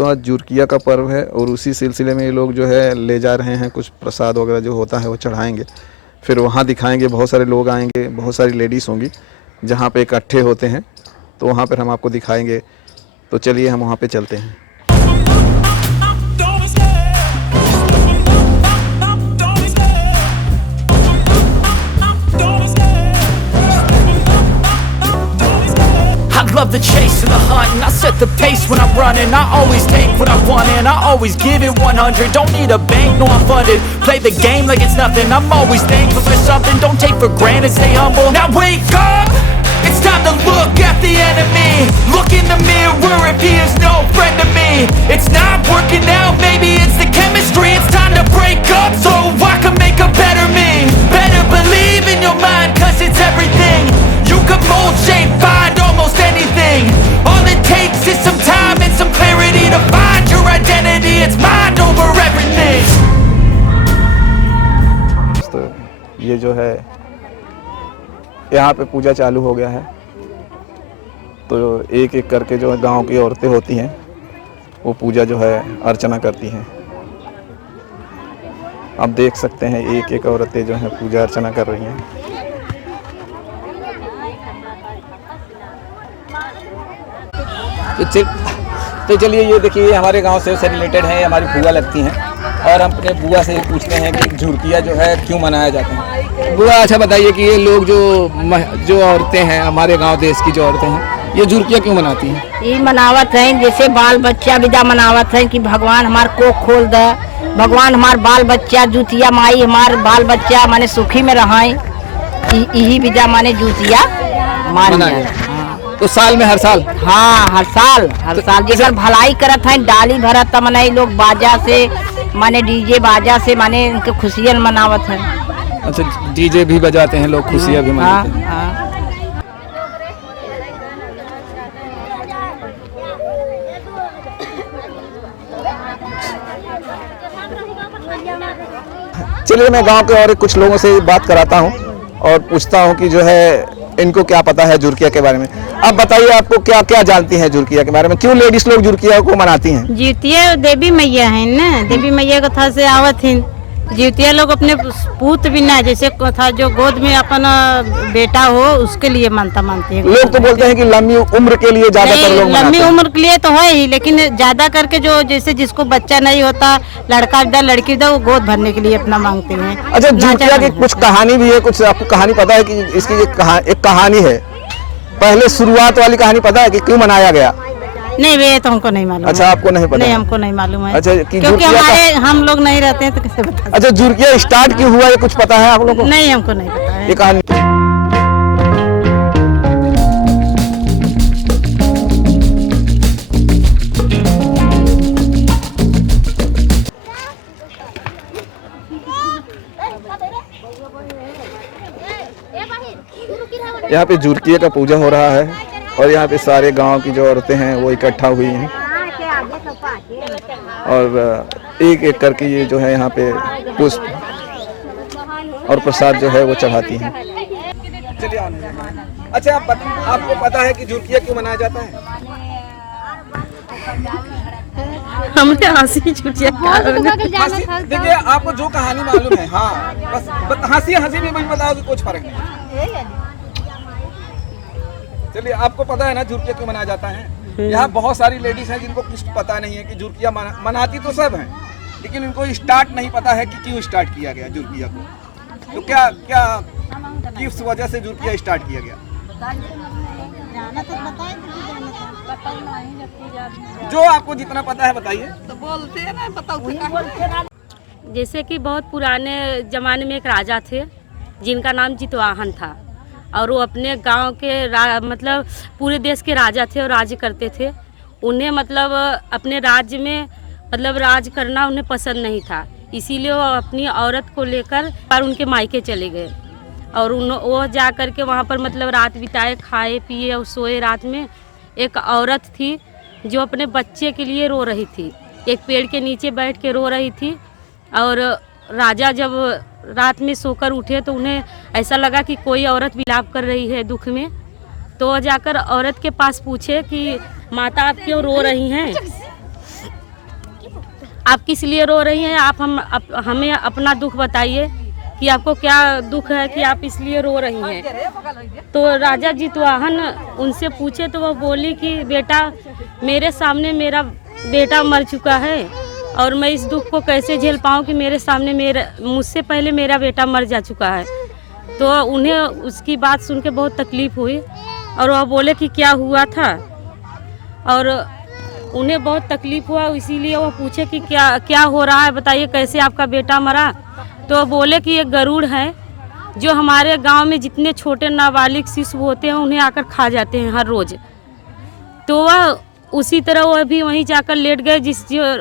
दोस्तों आज जुर्किया का पर्व है और उसी सिलसिले में ये लोग जो है ले जा रहे हैं कुछ प्रसाद वगैरह जो होता है वो चढ़ाएंगे, फिर वहाँ दिखाएंगे। बहुत सारे लोग आएंगे, बहुत सारी लेडीज़ होंगी जहाँ पे इकट्ठे होते हैं, तो वहाँ पर हम आपको दिखाएंगे। तो चलिए हम वहाँ पे चलते हैं। Love the chase and the hunt, and I set the pace when I'm running. I always take what I want and I always give it 100. Don't need a bank, no I'm funded. Play the game like it's nothing. I'm always thankful for something. Don't take for granted, stay humble. Now wake up, it's time to look at the enemy. Look in the mirror if he is no friend to me. It's not working out, maybe it's the chemistry. It's time to break up so I can make a better me. Better believe in your mind, cause it's everything. You can mold, shape, find almost anything. All it takes is some time and some clarity to find your identity. It's mind over everything. तो ये जो है यहाँ पे पूजा चालू हो गया है, तो एक एक करके जो गांव की औरतें होती हैं वो पूजा जो है अर्चना करती हैं। आप देख सकते हैं एक एक औरतें जो हैं पूजा अर्चना कर रही हैं। तो चलिए ये देखिए हमारे गांव से रिलेटेड है, हमारी बुआ लगती हैं और हम अपने बुआ से पूछते हैं कि झुरकिया जो है क्यों मनाया जाता है। बुआ अच्छा बताइए कि ये लोग जो औरतें हैं हमारे गांव देश की जो औरतें हैं ये झुरकिया क्यों मनाती हैं? ये मनावत है जैसे बाल बच्चा विदा मनावत है कि भगवान हमार को खोल दे, भगवान हमार बाल बच्चा जूतिया माई हमार बाल बच्चा माने सुखी में रहें, यही विदा माने जूतिया माने। तो साल में हर साल? हाँ हर साल जैसे भलाई करत है डाली भरत मने लोग बाजा से माने डीजे बाजा से माने इनके खुशियाँ मनावत है। अच्छा डीजे भी बजाते हैं लोग, खुशियाँ भी मनाते हैं। चलिए मैं गांव के और कुछ लोगों से बात कराता हूं और पूछता हूं कि जो है इनको क्या पता है जुर्किया के बारे में। आप बताइए आपको क्या क्या जानती हैं जुर्किया के बारे में, क्यों लेडीज लोग जुर्किया को मनाती हैं? जुतिया देवी मैया है ना, देवी मैया कथा से आवत है। जुतिया लोग अपने पूत बिना जैसे कथा जो गोद में अपना बेटा हो उसके लिए मानते हैं। लोग तो बोलते हैं कि लंबी उम्र के लिए ज्यादातर लोग लंबी उम्र के लिए तो है ही, लेकिन ज्यादा करके जो जैसे जिसको बच्चा नहीं होता लड़का दा लड़की दा वो गोद भरने के लिए अपना मांगते हैं। अच्छा जुर्किया की कुछ कहानी भी है, कुछ आपको कहानी पता है कि इसकी एक कहानी है, पहले शुरुआत वाली कहानी पता है कि क्यों मनाया गया? नहीं वे तो हमको नहीं मालूम। अच्छा आपको नहीं पता? नहीं हमको नहीं मालूम है। अच्छा क्योंकि हम लोग नहीं रहते हैं तो कैसे बता। अच्छा जुर्किया स्टार्ट क्यों हुआ ये कुछ पता है आप लोगों को? नहीं हमको नहीं पता है ये कहानी। यहाँ पे जुर्किया का पूजा हो रहा है और यहाँ पे सारे गांव की जो औरतें हैं वो इकट्ठा हुई हैं और एक एक करके ये जो है यहाँ पे पुष्प और प्रसाद जो है वो चढ़ाती हैं। चलिए अच्छा आपको पता है कि झुरकिया क्यों मनाया जाता है? हमने हंसी छुटिया देखिए आपको जो कहानी मालूम है हाँ बस हंसी में मुझे बताओ कि कुछ फर्क नहीं। चलिए आपको पता है ना झुरकिया क्यों मनाया जाता है? यहाँ बहुत सारी लेडीज हैं जिनको कुछ पता नहीं है कि झुरकिया मनाती तो सब हैं, लेकिन इनको स्टार्ट नहीं पता है कि क्यों स्टार्ट किया गया झुरकिया को। तो क्या क्या किस वजह से झुरकिया स्टार्ट किया गया? जो आपको जितना पता है बताइए। तो बोलते हैं ना बताओ। जैसे कि बहुत पुराने जमाने में एक राजा थे जिनका नाम जितवाहन था और वो अपने गांव के मतलब पूरे देश के राजा थे और राज्य करते थे। उन्हें मतलब अपने राज्य में मतलब राज करना उन्हें पसंद नहीं था, इसीलिए वो अपनी औरत को लेकर पर उनके मायके चले गए और वो जा कर के वहाँ पर मतलब रात बिताए, खाए पिए और सोए। रात में एक औरत थी जो अपने बच्चे के लिए रो रही थी, एक पेड़ के नीचे बैठ के रो रही थी और राजा जब रात में सोकर उठे तो उन्हें ऐसा लगा कि कोई औरत विलाप कर रही है दुख में, तो जाकर औरत के पास पूछे कि माता आप क्यों रो रही हैं? आप किस लिए रो रही हैं? हमें अपना दुख बताइए कि आपको क्या दुख है कि आप इसलिए रो रही हैं। तो राजा जितवाहन उनसे पूछे तो वो बोली कि बेटा, मेरे सामने मेरा बेटा मर चुका है और मैं इस दुख को कैसे झेल पाऊँ कि मेरे सामने मुझसे पहले मेरा बेटा मर जा चुका है। तो उन्हें उसकी बात सुन के बहुत तकलीफ़ हुई और वह बोले कि क्या हुआ था, और उन्हें बहुत तकलीफ़ हुआ, इसीलिए वो पूछे कि क्या हो रहा है, बताइए कैसे आपका बेटा मरा। तो बोले कि ये गरुड़ है जो हमारे गांव में जितने छोटे नाबालिग शिशु होते हैं उन्हें आकर खा जाते हैं हर रोज़। तो वह उसी तरह वह भी वहीं जाकर लेट गए,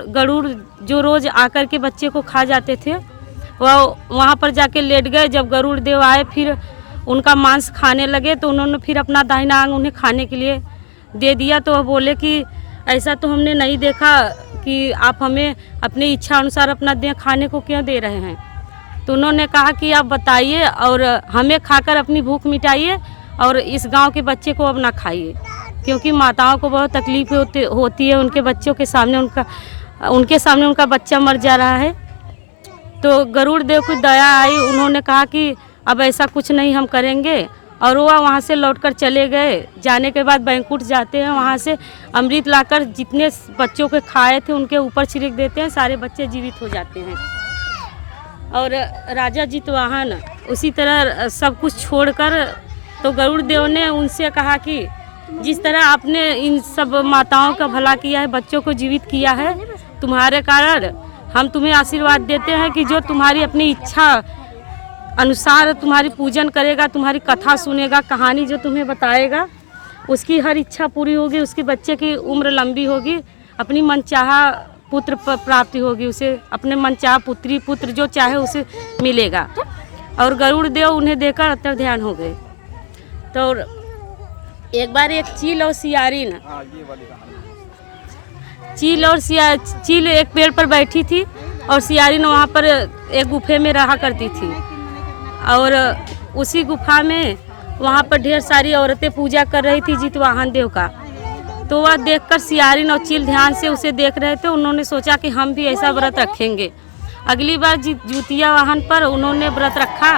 गरुड़ जो रोज़ आकर के बच्चे को खा जाते थे वह वहाँ पर जाके लेट गए। जब गरुड़ देव आए फिर उनका मांस खाने लगे तो उन्होंने फिर अपना दाहिना अंग उन्हें खाने के लिए दे दिया। तो वह बोले कि ऐसा तो हमने नहीं देखा कि आप हमें अपनी इच्छा अनुसार अपना देह खाने को क्यों दे रहे हैं। तो उन्होंने कहा कि आप बताइए और हमें खाकर अपनी भूख मिटाइए और इस गांव के बच्चे को अब ना खाइए, क्योंकि माताओं को बहुत तकलीफ होती है, उनके बच्चों के सामने उनके सामने उनका बच्चा मर जा रहा है। तो गरुड़ देव को दया आई, उन्होंने कहा कि अब ऐसा कुछ नहीं हम करेंगे, और वह वहाँ से लौटकर चले गए। जाने के बाद बैंकुट जाते हैं, वहाँ से अमृत लाकर जितने बच्चों के खाए थे उनके ऊपर छिड़क देते हैं, सारे बच्चे जीवित हो जाते हैं। और राजा जितवाहन उसी तरह सब कुछ छोड़कर, तो गरुड़ देव ने उनसे कहा कि जिस तरह आपने इन सब माताओं का भला किया है, बच्चों को जीवित किया है, तुम्हारे कारण हम तुम्हें आशीर्वाद देते हैं कि जो तुम्हारी अपनी इच्छा अनुसार तुम्हारी पूजन करेगा, तुम्हारी कथा सुनेगा, कहानी जो तुम्हें बताएगा, उसकी हर इच्छा पूरी होगी, उसके बच्चे की उम्र लंबी होगी, अपनी मनचाहा पुत्र प्राप्ति होगी, उसे अपने मनचाहा पुत्र जो चाहे उसे मिलेगा। और गरुड़ देव उन्हें देखकर अंतर ध्यान हो गए। तो एक बार एक चील और सियारिन, चील एक पेड़ पर बैठी थी और सियारिन वहाँ पर एक गुफे में रहा करती थी, और उसी गुफा में वहाँ पर ढेर सारी औरतें पूजा कर रही थी जितवाहन देव का। तो वह देखकर सियारिन और चील ध्यान से उसे देख रहे थे। उन्होंने सोचा कि हम भी ऐसा व्रत रखेंगे। अगली बार जुतिया वाहन पर उन्होंने व्रत रखा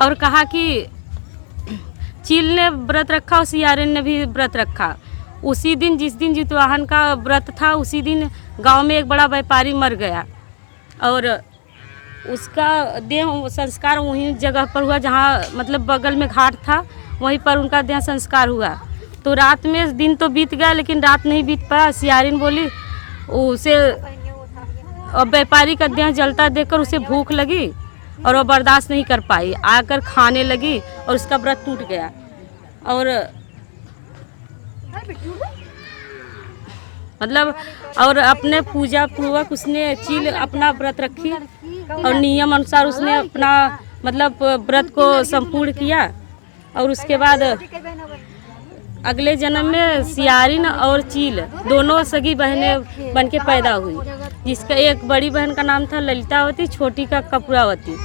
और कहा कि चील ने व्रत रखा और सियारिन ने भी व्रत रखा। उसी दिन जिस दिन जितवाहन का व्रत था, उसी दिन गांव में एक बड़ा व्यापारी मर गया और उसका देह संस्कार वहीं जगह पर हुआ जहाँ मतलब बगल में घाट था, वहीं पर उनका देह संस्कार हुआ। तो रात में, दिन तो बीत गया लेकिन रात नहीं बीत पाया। सियारिन बोली उसे, और व्यापारी का देह जलता देखकर उसे भूख लगी और वह बर्दाश्त नहीं कर पाई, आकर खाने लगी और उसका व्रत टूट गया। और मतलब और अपने पूजा पूर्वक उसने चील अपना व्रत रखी और नियम अनुसार उसने अपना मतलब व्रत को संपूर्ण किया। और उसके बाद अगले जन्म में सियारिन और चील दोनों सगी बहनें बन के पैदा हुई, जिसका एक बड़ी बहन का नाम था ललितावती, छोटी का कपूरावती,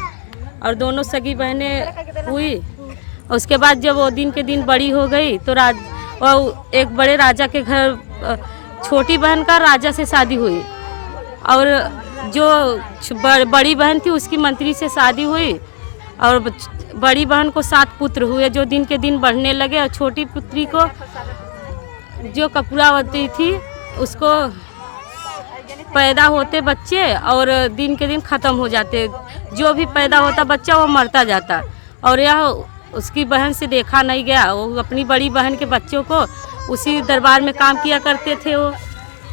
और दोनों सगी बहनें हुई। और उसके बाद जब वो दिन के दिन बड़ी हो गई तो एक बड़े राजा के घर छोटी बहन का राजा से शादी हुई, और जो बड़ी बहन थी उसकी मंत्री से शादी हुई, और बड़ी बहन को 7 पुत्र हुए जो दिन के दिन बढ़ने लगे। और छोटी पुत्री को जो कपूरावती थी उसको पैदा होते बच्चे और दिन के दिन ख़त्म हो जाते, जो भी पैदा होता बच्चा वो मरता जाता। और यह उसकी बहन से देखा नहीं गया। वो अपनी बड़ी बहन के बच्चों को उसी दरबार में काम किया करते थे वो,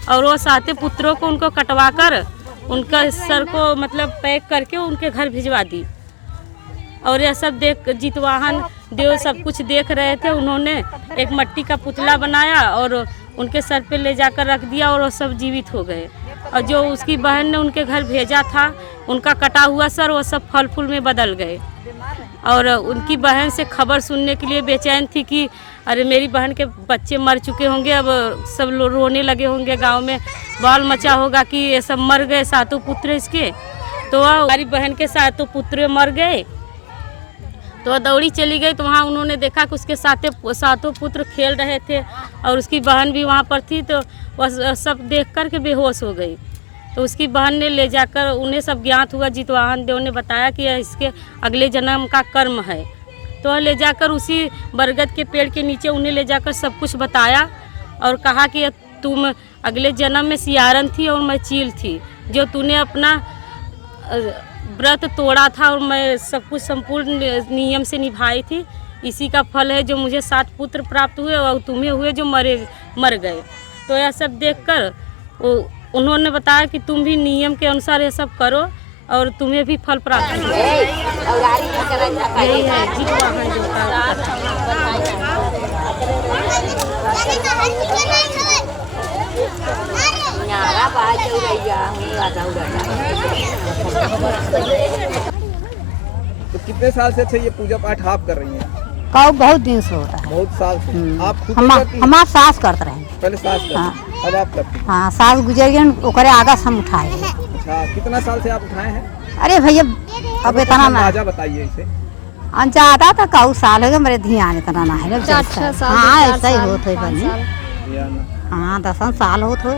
और वो 7 पुत्रों को उनको कटवा कर उनका सर को मतलब पैक करके उनके घर भिजवा दी। और यह सब देख जितवाहन देव सब कुछ देख रहे थे। उन्होंने एक मिट्टी का पुतला बनाया और उनके सर पे ले जाकर रख दिया और वो सब जीवित हो गए। और जो उसकी बहन ने उनके घर भेजा था, उनका कटा हुआ सर वो सब फल फूल में बदल गए। और उनकी बहन से खबर सुनने के लिए बेचैन थी कि अरे मेरी बहन के बच्चे मर चुके होंगे, अब सब लोग रोने लगे होंगे, गांव में बाल मचा होगा कि ये सब मर गए 7 पुत्र इसके। तो वह हमारी बहन के 7 पुत्र मर गए। तो वह दौड़ी चली गई, तो वहाँ उन्होंने देखा कि उसके 7 पुत्र खेल रहे थे और उसकी बहन भी वहाँ पर थी। तो वह सब देख कर के बेहोश हो गई। तो उसकी बहन ने ले जाकर उन्हें सब ज्ञात हुआ, जितवाहन देव ने बताया कि यह इसके अगले जन्म का कर्म है। तो ले जाकर उसी बरगद के पेड़ के नीचे उन्हें ले जाकर सब कुछ बताया और कहा कि तुम अगले जन्म में सियारन थी और मैं चील थी, जो तूने अपना व्रत तोड़ा था और मैं सब कुछ संपूर्ण नियम से निभाई थी, इसी का फल है जो मुझे 7 पुत्र प्राप्त हुए और तुम्हें हुए जो मर गए। तो यह सब देखकर उन्होंने बताया कि तुम भी नियम के अनुसार ये सब करो और तुम्हें भी फल प्राप्त होगा। यही है जितवाहन जो तो कितने साल से थे ये पूजा पाठ आप कर रही हैं? बहुत दिन से होता है। बहुत साल से। आप खुद करती हैं? हमार सास करते रहे। पहले सास करती, हाँ। अब आप करती हैं? हाँ, सास गुजर गए, ओकरे आगा से हम उठाए। अच्छा, कितना साल से आप उठाए हैं? अरे भैया अब इतना ना अंदाजा बताइए इसे। ज्यादा तो कऊ साल हो गए, मेरे ध्यान इतना ना है। हाँ, ऐसा ही होत है बनी। हाँ, 10 साल होत हो।